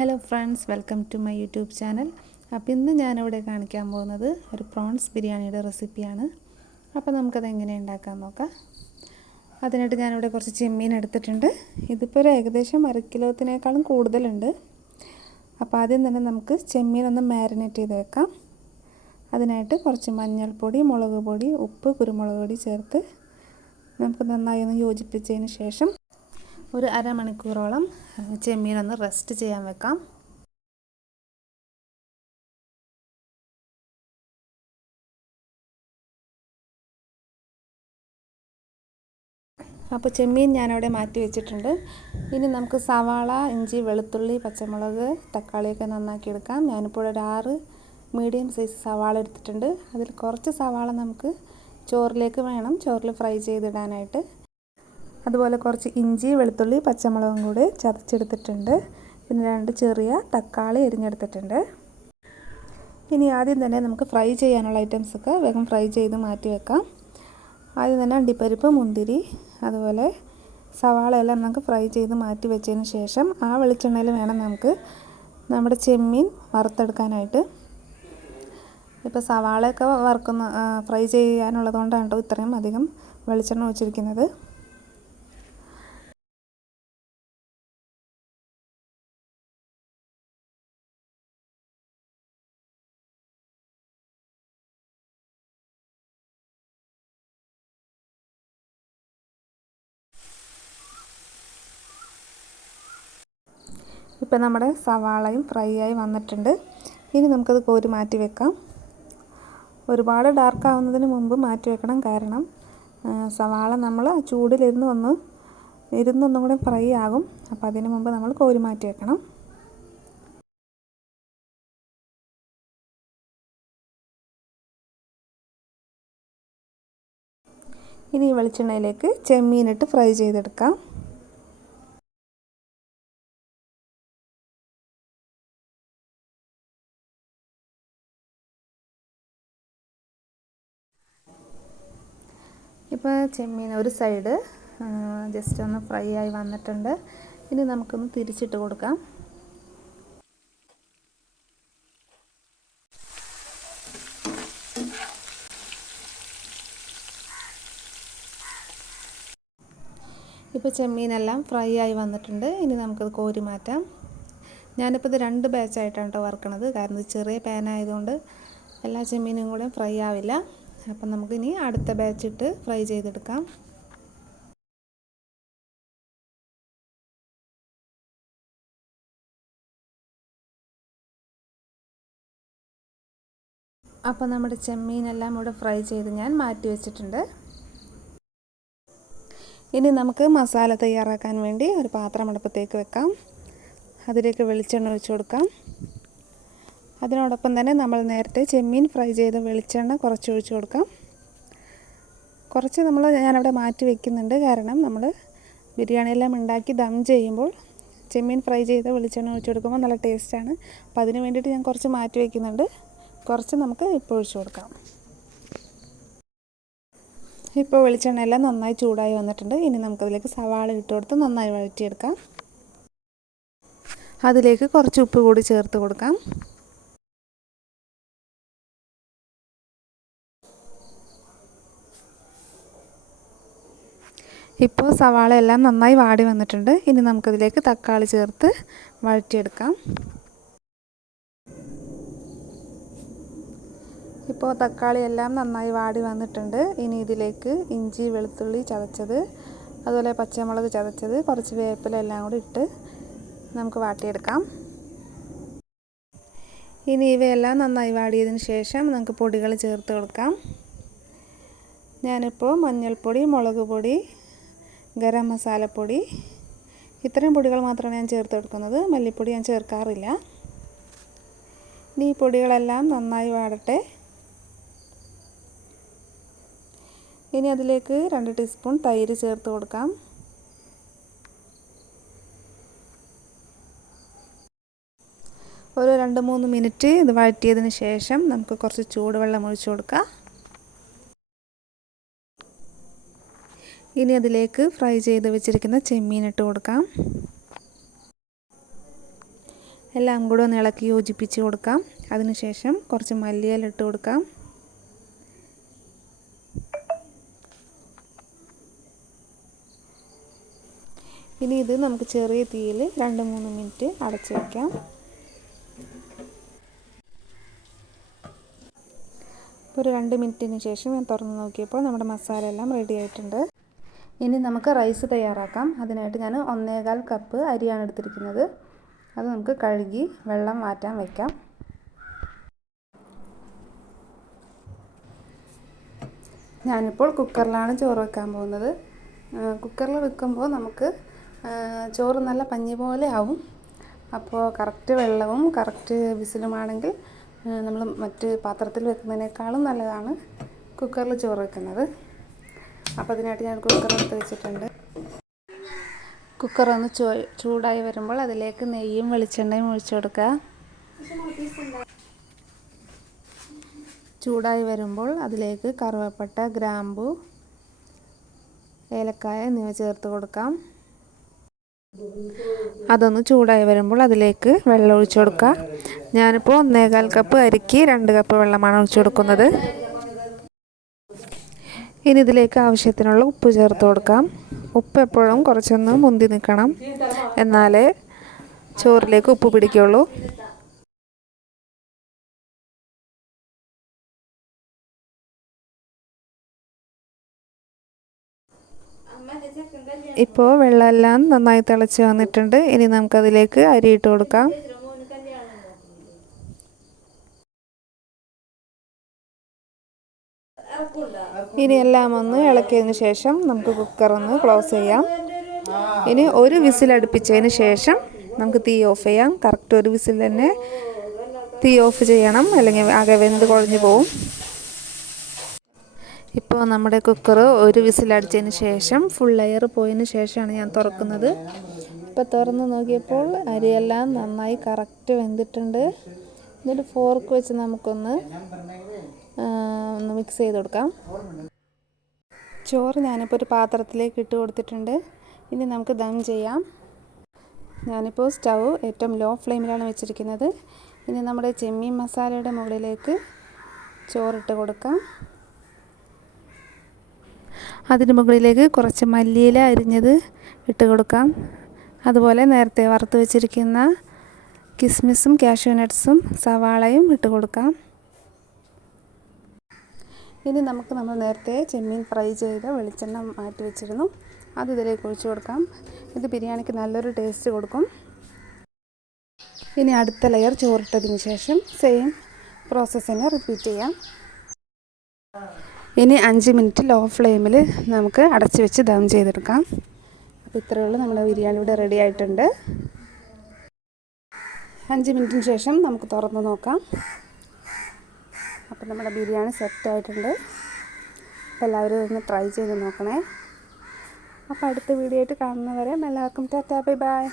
Hello friends, welcome to my YouTube channel. അപ്പോൾ ഇന്ന് ഞാനിവിടെ കാണിക്കാൻ പോകുന്നത് ഒരു പ്രോൺസ് ബിരിയാണിയുടെ റെസിപ്പിയാണ്. അപ്പോൾ നമുക്കത് എങ്ങനെ ഉണ്ടാക്കാൻ നോക്കാം. അതിനായിട്ട് ഞാനിവിടെ കുറച്ച് ചെമ്മീൻ എടുത്തിട്ടുണ്ട്. ഇതിപ്പോൾ ഒരു ഏകദേശം 1/2 കിലോത്തിനേക്കാളും കൂടുതലുണ്ട്. അപ്പോൾ ആദ്യം തന്നെ നമുക്ക് ചെമ്മീൻ ഒന്ന് മാരിനേറ്റ് ചെയ്ത് വെക്കാം. അതിനായിട്ട് കുറച്ച് മഞ്ഞൾപ്പൊടി, മുളക് പൊടി, ഉപ്പ്, കുരുമുളക് പൊടി ചേർത്ത് നമുക്ക് നന്നായി ഒന്ന് യോജിപ്പിച്ചതിന് ശേഷം ഒരു അരമണിക്കൂറോളം ചെമ്മീനൊന്ന് റെസ്റ്റ് ചെയ്യാൻ വെക്കാം. അപ്പോൾ ചെമ്മീൻ ഞാനവിടെ മാറ്റി വെച്ചിട്ടുണ്ട്. ഇനി നമുക്ക് സവാള, ഇഞ്ചി, വെളുത്തുള്ളി, പച്ചമുളക്, തക്കാളിയൊക്കെ നന്നാക്കി എടുക്കാം. ഞാനിപ്പോൾ ഒരു 6 മീഡിയം സൈസ് സവാള എടുത്തിട്ടുണ്ട്. അതിൽ കുറച്ച് സവാള നമുക്ക് ചോറിലേക്ക് വേണം, ചോറിൽ ഫ്രൈ ചെയ്തിടാനായിട്ട്. അതുപോലെ കുറച്ച് ഇഞ്ചി, വെളുത്തുള്ളി, പച്ചമുളകും കൂടി ചതച്ചെടുത്തിട്ടുണ്ട്. പിന്നെ 2 ചെറിയ തക്കാളി എരിഞ്ഞെടുത്തിട്ടുണ്ട്. ഇനി ആദ്യം തന്നെ നമുക്ക് ഫ്രൈ ചെയ്യാനുള്ള ഐറ്റംസൊക്കെ വേഗം ഫ്രൈ ചെയ്ത് മാറ്റി വെക്കാം. ആദ്യം തന്നെ അണ്ടിപ്പരിപ്പ്, മുന്തിരി, അതുപോലെ സവാള എല്ലാം നമുക്ക് ഫ്രൈ ചെയ്ത് മാറ്റി വെച്ചതിന് ശേഷം ആ വെളിച്ചെണ്ണയിൽ വേണം നമുക്ക് നമ്മുടെ ചെമ്മീൻ വറുത്തെടുക്കാനായിട്ട്. ഇപ്പോൾ സവാളയൊക്കെ ഫ്രൈ ചെയ്യാനുള്ളത് കൊണ്ടാണ് കേട്ടോ ഇത്രയും അധികം വെളിച്ചെണ്ണ ഒഴിച്ചിരിക്കുന്നത്. ഇപ്പോൾ നമ്മുടെ സവാളയും ഫ്രൈ ആയി വന്നിട്ടുണ്ട്. ഇനി നമുക്കത് കോരി മാറ്റി വെക്കാം. ഒരുപാട് ഡാർക്ക് ആവുന്നതിന് മുമ്പ് മാറ്റി വെക്കണം. കാരണം സവാള നമ്മൾ ചൂടിലിരുന്നൊന്നും കൂടെ ഫ്രൈ ആകും. അപ്പോൾ അതിന് മുമ്പ് നമ്മൾ കോരി മാറ്റി വെക്കണം. ഇനി ഈ വെളിച്ചെണ്ണയിലേക്ക് ചെമ്മീനിട്ട് ഫ്രൈ ചെയ്തെടുക്കാം. ഇപ്പോൾ ചെമ്മീൻ ഒരു സൈഡ് ജസ്റ്റ് ഒന്ന് ഫ്രൈ ആയി വന്നിട്ടുണ്ട്. ഇനി നമുക്കൊന്ന് തിരിച്ചിട്ട് കൊടുക്കാം. ഇപ്പോൾ ചെമ്മീനെല്ലാം ഫ്രൈ ആയി വന്നിട്ടുണ്ട്. ഇനി നമുക്കത് കോരി മാറ്റാം. ഞാനിപ്പോൾ ഇത് 2 ബാച്ചായിട്ടാണ് കേട്ടോ വറുക്കണത്. കാരണം ഇത് ചെറിയ പാനായതുകൊണ്ട് എല്ലാ ചെമ്മീനും കൂടെ ഫ്രൈ ആവില്ല. അപ്പം നമുക്കിനി അടുത്ത ബാച്ച് ഇട്ട് ഫ്രൈ ചെയ്തെടുക്കാം. അപ്പോൾ നമ്മുടെ ചെമ്മീനെല്ലാം ഇവിടെ ഫ്രൈ ചെയ്ത് ഞാൻ മാറ്റി വെച്ചിട്ടുണ്ട്. ഇനി നമുക്ക് മസാല തയ്യാറാക്കാൻ വേണ്ടി ഒരു പാത്രം അടുപ്പത്തേക്ക് വെക്കാം. അതിലേക്ക് വെളിച്ചെണ്ണ ഒഴിച്ച് കൊടുക്കാം. അതിനോടൊപ്പം തന്നെ നമ്മൾ നേരത്തെ ചെമ്മീൻ ഫ്രൈ ചെയ്ത വെളിച്ചെണ്ണ കുറച്ച് ഒഴിച്ച് കൊടുക്കാം. കുറച്ച് ഞാനവിടെ മാറ്റി വെക്കുന്നുണ്ട്. കാരണം നമ്മൾ ബിരിയാണിയെല്ലാം ഉണ്ടാക്കി ദം ചെയ്യുമ്പോൾ ചെമ്മീൻ ഫ്രൈ ചെയ്ത വെളിച്ചെണ്ണ ഒഴിച്ച് കൊടുക്കുമ്പോൾ നല്ല ടേസ്റ്റാണ്. അപ്പോൾ അതിന് വേണ്ടിയിട്ട് ഞാൻ കുറച്ച് മാറ്റി വയ്ക്കുന്നുണ്ട്. കുറച്ച് നമുക്ക് ഇപ്പോൾ ഒഴിച്ച് കൊടുക്കാം. ഇപ്പോൾ വെളിച്ചെണ്ണയെല്ലാം നന്നായി ചൂടായി വന്നിട്ടുണ്ട്. ഇനി നമുക്കതിലേക്ക് സവാള ഇട്ട് കൊടുത്ത് നന്നായി വഴറ്റിയെടുക്കാം. അതിലേക്ക് കുറച്ച് ഉപ്പ് കൂടി ചേർത്ത് കൊടുക്കാം. ഇപ്പോൾ സവാള എല്ലാം നന്നായി വാടി വന്നിട്ടുണ്ട്. ഇനി നമുക്കതിലേക്ക് തക്കാളി ചേർത്ത് വഴറ്റിയെടുക്കാം. ഇപ്പോൾ തക്കാളി എല്ലാം നന്നായി വാടി വന്നിട്ടുണ്ട്. ഇനി ഇതിലേക്ക് ഇഞ്ചി, വെളുത്തുള്ളി ചതച്ചത്, അതുപോലെ പച്ചമുളക് ചതച്ചത്, കുറച്ച് വേപ്പില എല്ലാം കൂടി ഇട്ട് നമുക്ക് വാട്ടിയെടുക്കാം. ഇനി ഇവയെല്ലാം നന്നായി വാടിയതിന് ശേഷം നമുക്ക് പൊടികൾ ചേർത്ത് കൊടുക്കാം. ഞാനിപ്പോൾ മഞ്ഞൾപ്പൊടി, മുളക് പൊടി, ഗരം മസാലപ്പൊടി, ഇത്രയും പൊടികൾ മാത്രമാണ് ഞാൻ ചേർത്ത് കൊടുക്കുന്നത്. മല്ലിപ്പൊടി ഞാൻ ചേർക്കാറില്ല. ഇനി ഈ പൊടികളെല്ലാം നന്നായി വാടട്ടെ. ഇനി അതിലേക്ക് 2 ടീസ്പൂൺ തൈര് ചേർത്ത് കൊടുക്കാം. ഒരു 2-3 മിനിറ്റ് ഇത് വഴറ്റിയതിന് ശേഷം നമുക്ക് കുറച്ച് ചൂടുവെള്ളം ഒഴിച്ച് കൊടുക്കാം. ഇനി അതിലേക്ക് ഫ്രൈ ചെയ്ത് വെച്ചിരിക്കുന്ന ചെമ്മീൻ ഇട്ട് കൊടുക്കാം. എല്ലാം കൂടെ ഒന്ന് ഇളക്കി യോജിപ്പിച്ച് കൊടുക്കാം. അതിനുശേഷം കുറച്ച് മല്ലിയില ഇട്ട് കൊടുക്കാം. ഇനി ഇത് നമുക്ക് ചെറിയ തീയിൽ 2-3 മിനിറ്റ് അടച്ച് വയ്ക്കാം. ഒരു 2 മിനിറ്റിന് ശേഷം ഞാൻ തുറന്ന് നോക്കിയപ്പോൾ നമ്മുടെ മസാല എല്ലാം റെഡി ആയിട്ടുണ്ട്. ഇനി നമുക്ക് റൈസ് തയ്യാറാക്കാം. അതിനായിട്ട് ഞാൻ 1.25 കപ്പ് അരിയാണ് എടുത്തിരിക്കുന്നത്. അത് നമുക്ക് കഴുകി വെള്ളം മാറ്റാൻ വയ്ക്കാം. ഞാനിപ്പോൾ കുക്കറിലാണ് ചോറ് വെക്കാൻ പോകുന്നത്. കുക്കറിൽ വെക്കുമ്പോൾ നമുക്ക് ചോറ് നല്ല പഞ്ഞി പോലെ ആവും. അപ്പോൾ കറക്റ്റ് വെള്ളവും കറക്റ്റ് വിസിലുമാണെങ്കിൽ നമ്മൾ മറ്റ് പാത്രത്തിൽ വെക്കുന്നതിനേക്കാളും നല്ലതാണ് കുക്കറിൽ ചോറ് വെക്കുന്നത്. അപ്പോൾ അതിനായിട്ട് ഞാൻ കുക്കർ എടുത്ത് വെച്ചിട്ടുണ്ട്. കുക്കർ ഒന്ന് ചൂടായി വരുമ്പോൾ അതിലേക്ക് നെയ്യും വെളിച്ചെണ്ണയും ഒഴിച്ചു കൊടുക്കുക. ചൂടായി വരുമ്പോൾ അതിലേക്ക് കറുവപ്പട്ട, ഗ്രാമ്പു, ഏലക്കായ എന്നിവ ചേർത്ത് കൊടുക്കാം. അതൊന്ന് ചൂടായി വരുമ്പോൾ അതിലേക്ക് വെള്ളം ഒഴിച്ചു കൊടുക്കുക. ഞാനിപ്പോൾ 1.25 കപ്പ് അരിക്ക് 2 കപ്പ് വെള്ളമാണ് ഒഴിച്ചു കൊടുക്കുന്നത്. ഇനി ഇതിലേക്ക് ആവശ്യത്തിനുള്ള ഉപ്പ് ചേർത്ത് കൊടുക്കാം. ഉപ്പ് എപ്പോഴും കുറച്ചൊന്ന് മുന്തി നിൽക്കണം, എന്നാലേ ചോറിലേക്ക് ഉപ്പ് പിടിക്കുള്ളൂ. ഇപ്പോൾ വെള്ളമെല്ലാം നന്നായി തിളച്ച് വന്നിട്ടുണ്ട്. ഇനി നമുക്കതിലേക്ക് അരി ഇട്ട് കൊടുക്കാം. ഇനി എല്ലാം ഒന്ന് ഇളക്കിയതിന് ശേഷം നമുക്ക് കുക്കർ ഒന്ന് ക്ലോസ് ചെയ്യാം. ഇനി ഒരു വിസിൽ അടുപ്പിച്ചതിന് ശേഷം നമുക്ക് തീ ഓഫ് ചെയ്യാം. കറക്റ്റ് ഒരു വിസിൽ തന്നെ തീ ഓഫ് ചെയ്യണം, അല്ലെങ്കിൽ ആകെ വെന്ത് കുഴഞ്ഞു പോവും. ഇപ്പോൾ നമ്മുടെ കുക്കർ ഒരു വിസിലടിച്ചതിന് ശേഷം ഫുൾ എയർ പോയതിന് ശേഷമാണ് ഞാൻ തുറക്കുന്നത്. ഇപ്പോൾ തുറന്ന് നോക്കിയപ്പോൾ അരിയെല്ലാം നന്നായി കറക്റ്റ് വെന്തിട്ടുണ്ട്. എന്നിട്ട് ഫോർക്ക് വെച്ച് നമുക്കൊന്ന് മിക്സ് ചെയ്ത് കൊടുക്കാം. ചോറ് ഞാനിപ്പോൾ ഒരു പാത്രത്തിലേക്ക് ഇട്ട് കൊടുത്തിട്ടുണ്ട്. ഇനി നമുക്ക് ദം ചെയ്യാം. ഞാനിപ്പോൾ സ്റ്റൗ ഏറ്റവും ലോ ഫ്ലെയിമിലാണ് വെച്ചിരിക്കുന്നത്. ഇനി നമ്മുടെ ചെമ്മീൻ മസാലയുടെ മുകളിലേക്ക് ചോറിട്ട് കൊടുക്കാം. അതിന് മുകളിലേക്ക് കുറച്ച് മല്ലിയില അരിഞ്ഞത് ഇട്ട് കൊടുക്കാം. അതുപോലെ നേരത്തെ വറുത്ത് വെച്ചിരിക്കുന്ന കിസ്മിസും കാഷ്യൂ നട്ട്സും സവാളയും ഇട്ട് കൊടുക്കാം. ഇനി നമുക്ക് നമ്മൾ നേരത്തെ ചെമ്മീൻ ഫ്രൈ ചെയ്ത വെളിച്ചെണ്ണ മാറ്റി വെച്ചിരുന്നു, അത് ഇതിലേക്ക് ഒഴിച്ചു കൊടുക്കാം. ഇത് ബിരിയാണിക്ക് നല്ലൊരു ടേസ്റ്റ് കൊടുക്കും. ഇനി അടുത്ത ലെയർ ചോറിട്ടതിന് ശേഷം സെയിം പ്രോസസ്സിനെ റിപ്പീറ്റ് ചെയ്യാം. ഇനി 5 മിനിറ്റ് ലോ ഫ്ലെയിമിൽ നമുക്ക് അടച്ച് വെച്ച് ദം ചെയ്തെടുക്കാം. അപ്പോൾ ഇത്രയേ ഉള്ളൂ, നമ്മുടെ ബിരിയാണി ഇവിടെ റെഡി ആയിട്ടുണ്ട്. 5 മിനിറ്റിന് ശേഷം നമുക്ക് തുറന്ന് നോക്കാം. അപ്പോൾ നമ്മുടെ ബിരിയാണി സെറ്റായിട്ടുണ്ട്. അപ്പോൾ എല്ലാവരും ഒന്ന് ട്രൈ ചെയ്ത് നോക്കണേ. അപ്പോൾ അടുത്ത വീഡിയോ ആയിട്ട് കാണുന്നവരെ എല്ലാവർക്കും ടാറ്റാ ബൈ ബൈ.